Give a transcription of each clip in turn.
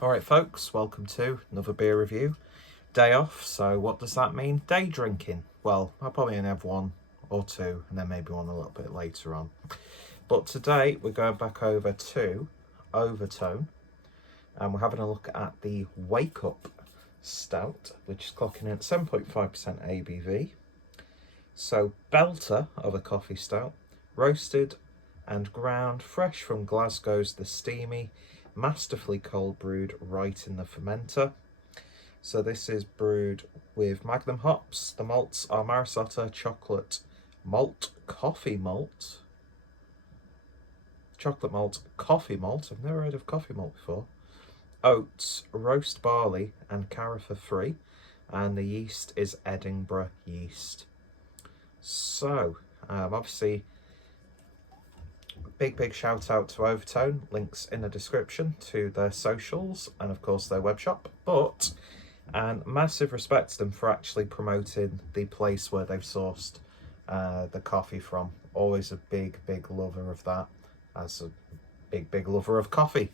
Alright folks, welcome to another beer review. Day off, so what does that mean? Day drinking. Well, I'll probably only have one or two and then maybe one a little bit later on. But today we're going back over to Overtone and we're having a look at the Wake Up Stout, which is clocking in at 7.5% ABV. So belter of a coffee stout, roasted and ground fresh from Glasgow's the Steamie, masterfully cold brewed right in the fermenter. So this is brewed with Magnum hops. The malts are Marisota, chocolate malt, coffee malt, chocolate malt, coffee malt. I've never heard of coffee malt before. Oats, roast barley, and carafa free. And the yeast is Edinburgh yeast. So, obviously, big shout out to Overtone. Links in the description to their socials and of course their web shop. And massive respect to them for actually promoting the place where they've sourced the coffee from. Always a big lover of that, as a big lover of coffee.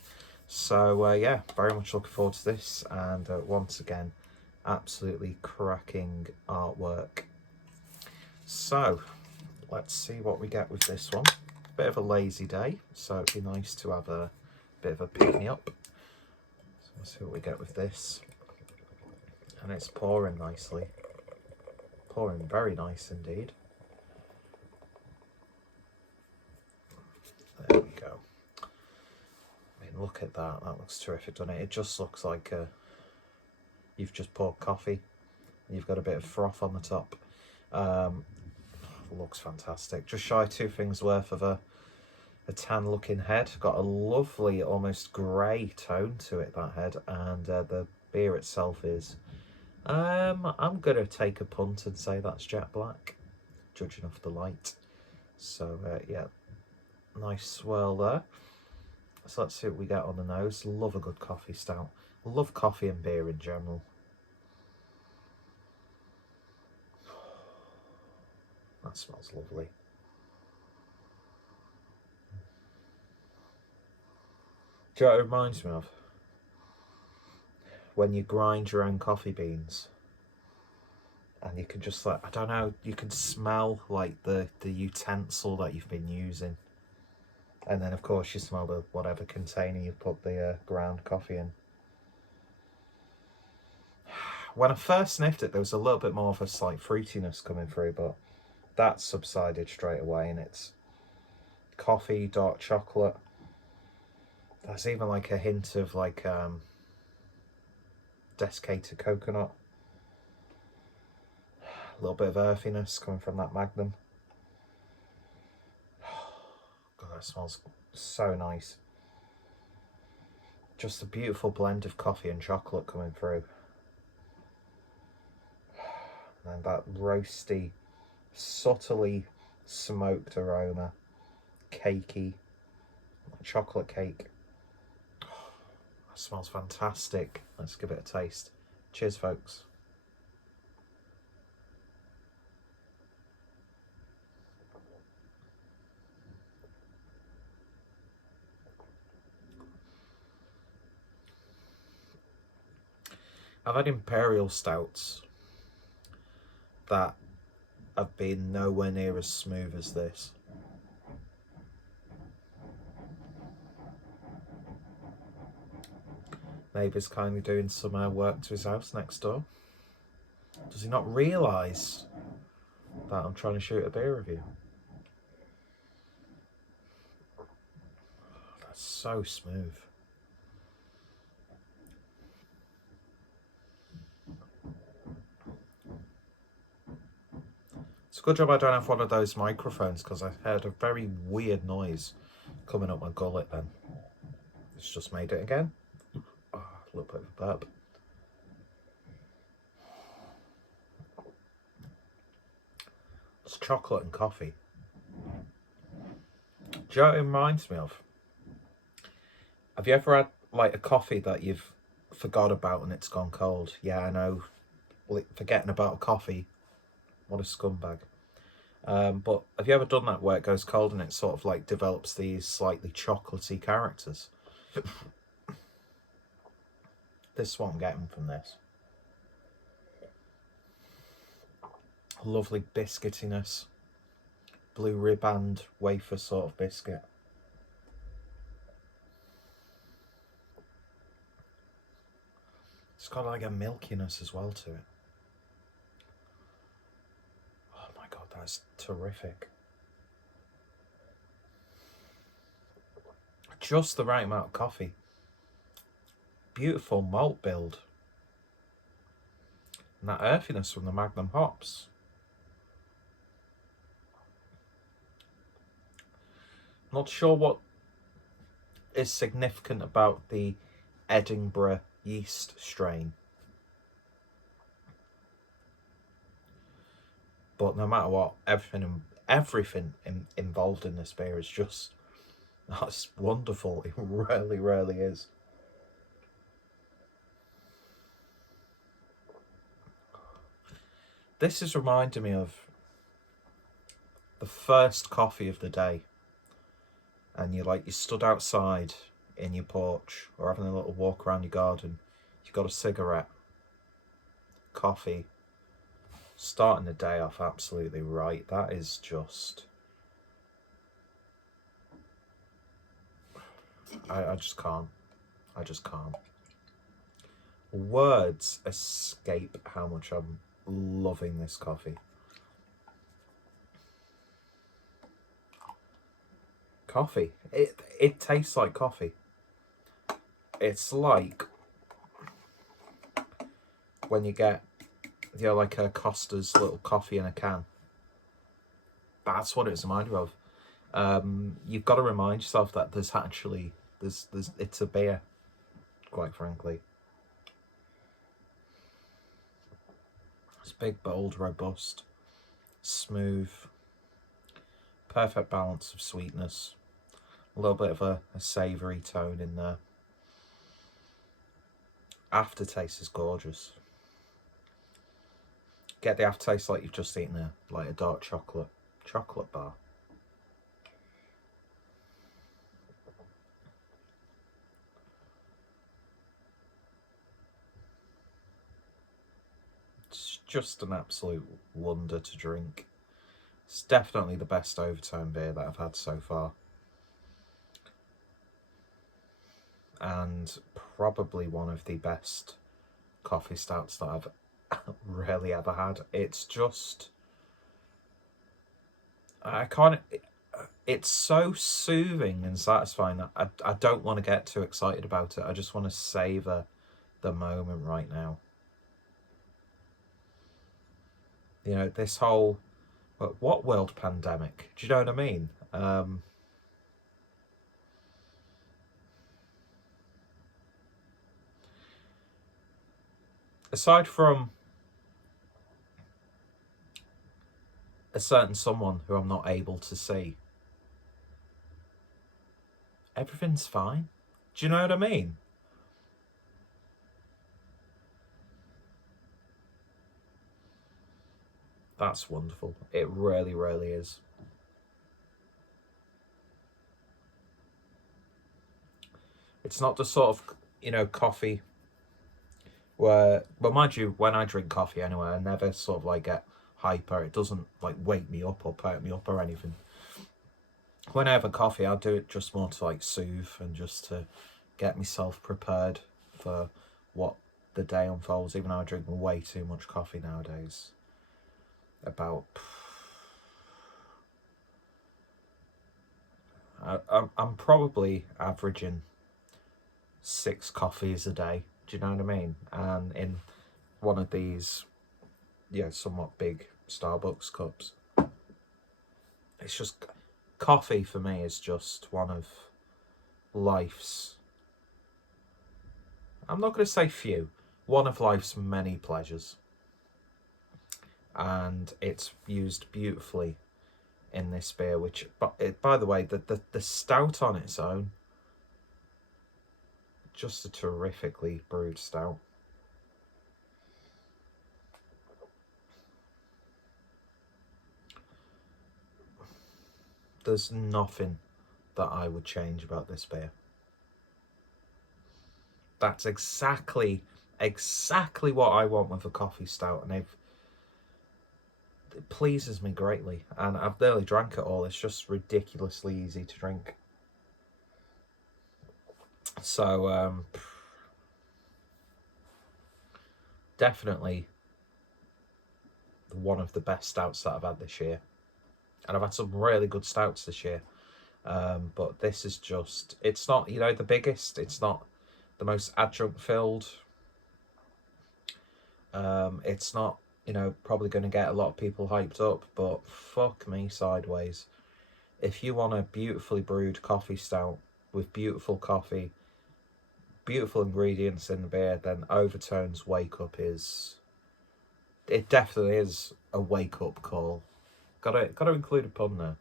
So yeah, very much looking forward to this, and once again, absolutely cracking artwork. So let's see what we get with this one. Bit of a lazy day, so it'd be nice to have a bit of a pick-me-up. So let's see what we get with this. And it's pouring nicely. Pouring very nice indeed. There we go. I mean, look at that. That looks terrific, doesn't it? It just looks like you've just poured coffee. You've got a bit of froth on the top. Looks fantastic. Just shy 2 fingers worth of a tan looking head. Got a lovely almost grey tone to it, that head, and the beer itself is I'm gonna take a punt and say that's jet black, judging off the light. So yeah, nice swirl there. So let's see what we get on the nose. Love a good coffee stout. Love coffee and beer in general. That smells lovely. Do you know what it reminds me of? When you grind your own coffee beans and you can just, like, I don't know, you can smell like the utensil that you've been using. And then of course you smell the whatever container you put the ground coffee in. When I first sniffed it, there was a little bit more of a slight fruitiness coming through, but that subsided straight away, and it's coffee, dark chocolate. There's even like a hint of like desiccated coconut. A little bit of earthiness coming from that Magnum. God, that smells so nice. Just a beautiful blend of coffee and chocolate coming through. And that roasty, subtly smoked aroma, cakey, chocolate cake. That smells fantastic. Let's give it a taste. Cheers, folks. I've had imperial stouts that have been nowhere near as smooth as this. Neighbour's kindly doing some work to his house next door. Does he not realise that I'm trying to shoot a beer review? That's so smooth. It's a good job I don't have one of those microphones, because I heard a very weird noise coming up my gullet then. It's just made it again. Oh, a little bit of a burp. It's chocolate and coffee. Do you know what it reminds me of? Have you ever had like a coffee that you've forgot about and it's gone cold? Yeah, I know. Forgetting about a coffee. What a scumbag. But have you ever done that where it goes cold and it sort of like develops these slightly chocolatey characters? This is what I'm getting from this. Lovely biscuitiness. Blue riband wafer sort of biscuit. It's got like a milkiness as well to it. Oh my god, that's terrific. Just the right amount of coffee. Beautiful malt build. And that earthiness from the Magnum hops. Not sure what is significant about the Edinburgh yeast strain. But no matter what, everything involved in this beer is just, that's wonderful. It really, really is. This is reminding me of the first coffee of the day. And you stood outside in your porch or having a little walk around your garden. You've got a cigarette, coffee, starting the day off absolutely right. That is just, I just can't. I just can't. Words escape how much I'm loving this coffee. Coffee. It tastes like coffee. It's like when you get, like a Costa's little coffee in a can. That's what it's reminded of. You've got to remind yourself that there's it's a beer, quite frankly. It's big, bold, robust, smooth, perfect balance of sweetness. A little bit of a savoury tone in there. Aftertaste is gorgeous. Get the aftertaste like you've just eaten a dark chocolate bar. It's just an absolute wonder to drink. It's definitely the best Overtone beer that I've had so far. And probably one of the best coffee stouts that I've really ever had. It's just, it's so soothing and satisfying that I don't want to get too excited about it. I just want to savour the moment right now. You know, this whole, what world pandemic? Do you know what I mean? Aside from a certain someone who I'm not able to see, everything's fine. Do you know what I mean? That's wonderful. It really, really is. It's not the sort of, coffee where, well, mind you, when I drink coffee anyway, I never sort of get hyper. It doesn't wake me up or perk me up or anything. When I have a coffee, I do it just more to soothe and just to get myself prepared for what the day unfolds, even though I drink way too much coffee nowadays. I'm probably averaging 6 coffees a day. Do you know what I mean? And in one of these, somewhat big Starbucks cups. It's just, coffee for me is just one of life's, I'm not going to say few, one of life's many pleasures. And it's used beautifully in this beer, which, by the way, the stout on its own, just a terrifically brewed stout. There's nothing that I would change about this beer. That's exactly what I want with a coffee stout, and it pleases me greatly. And I've nearly drank it all. It's just ridiculously easy to drink. So definitely one of the best stouts that I've had this year, and I've had some really good stouts this year. But this is just, it's not, you know, the biggest, it's not the most adjunct filled. It's not, you know, probably going to get a lot of people hyped up, but fuck me sideways. If you want a beautifully brewed coffee stout with beautiful coffee, beautiful ingredients in the beer, then Overtone's Wake Up is, it definitely is a wake up call. Gotta include a pun there.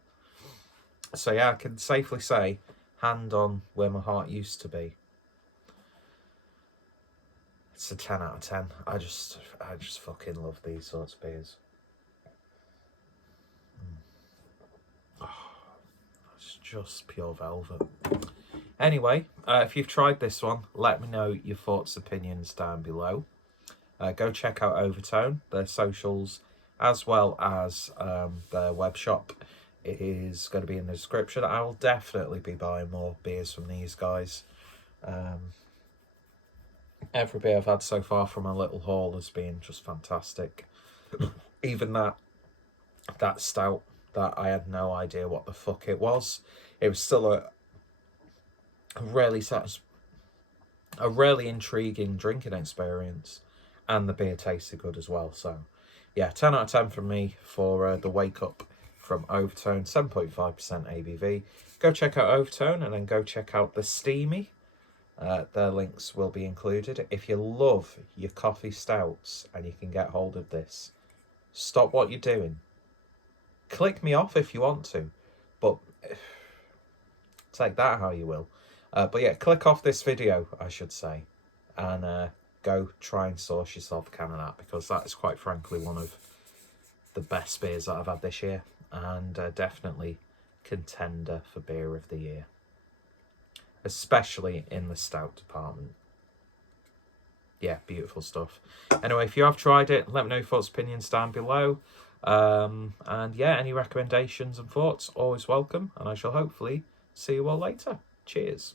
So yeah, I can safely say, hand on where my heart used to be. It's a 10 out of 10. I just fucking love these sorts of beers. Oh, it's just pure velvet. Anyway, if you've tried this one, let me know your thoughts, opinions down below. Go check out Overtone, their socials, as well as their web shop. It is going to be in the description. I will definitely be buying more beers from these guys. Every beer I've had so far from my little haul has been just fantastic. Even that stout that I had no idea what the fuck it was still a really intriguing drinking experience, and the beer tasted good as well. So yeah, 10 out of 10 from me for the Wake Up from Overtone, 7.5% ABV. Go check out Overtone, and then go check out the Steamie. Their links will be included. If you love your coffee stouts and you can get hold of this, stop what you're doing. Click me off if you want to, but take that how you will. But yeah, click off this video, I should say, and go try and source yourself a can of that, because that is quite frankly one of the best beers that I've had this year, and definitely contender for beer of the year, especially in the stout department. Yeah, beautiful stuff. Anyway, if you have tried it, let me know your thoughts, opinions down below. And yeah, any recommendations and thoughts, always welcome, and I shall hopefully see you all later. Cheers.